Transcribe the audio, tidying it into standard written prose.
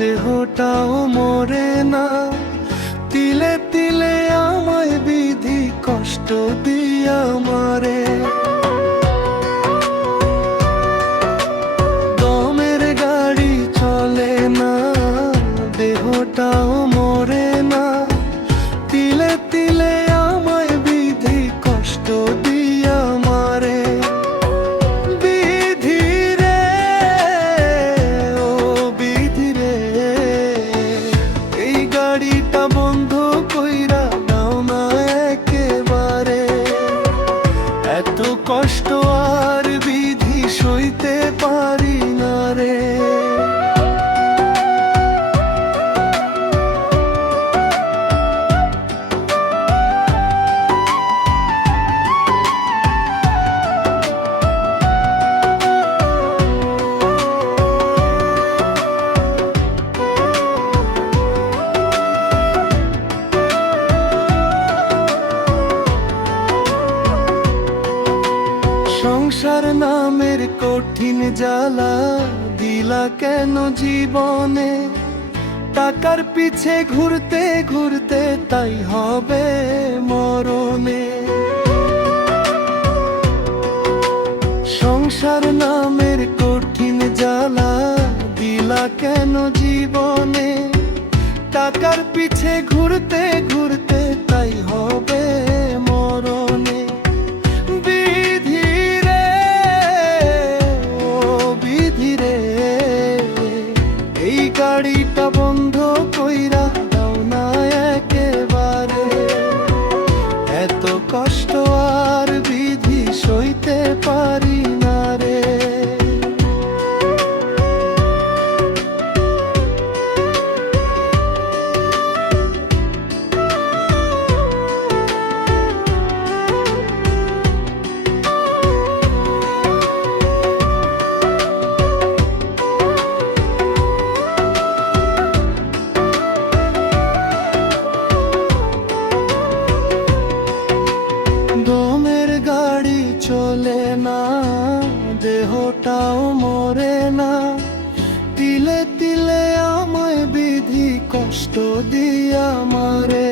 দেহটাও মরে না, তিলে তিলে আমায় বিধি কষ্ট দিয়া মারে। দমের গাড়ি চলে না, দেহটাও মরে না, তিলে তিলে আমায় বিধি কষ্ট দিয়া মারে। বিধি রে, ও বিধি রে, এই গাড়িটা বন্ধ কইরা দাও না একেবারে। এত কষ্ট আর বিধি সইতে পারি না রে। সংসার নামের কঠিন জ্বালা দিলা কেন জীবনে? টাকার পিছে ঘুরতে ঘুরতে তাই হবে মরণে। সংসার নামের কঠিন জ্বালা দিলা কেন জীবনে? টাকার পিছে ঘুরতে ঘুরতে তাই হবে মরণে। গাড়িটা বন্ধ কইরা দাও না একেবারে। এত কষ্ট আর বিধি সইতে পারি না রে। দমের গাড়ি চলে না, দেহটাও মরে না, তিলে তিলে আমায় বিধি কষ্ট দিয়া মারে।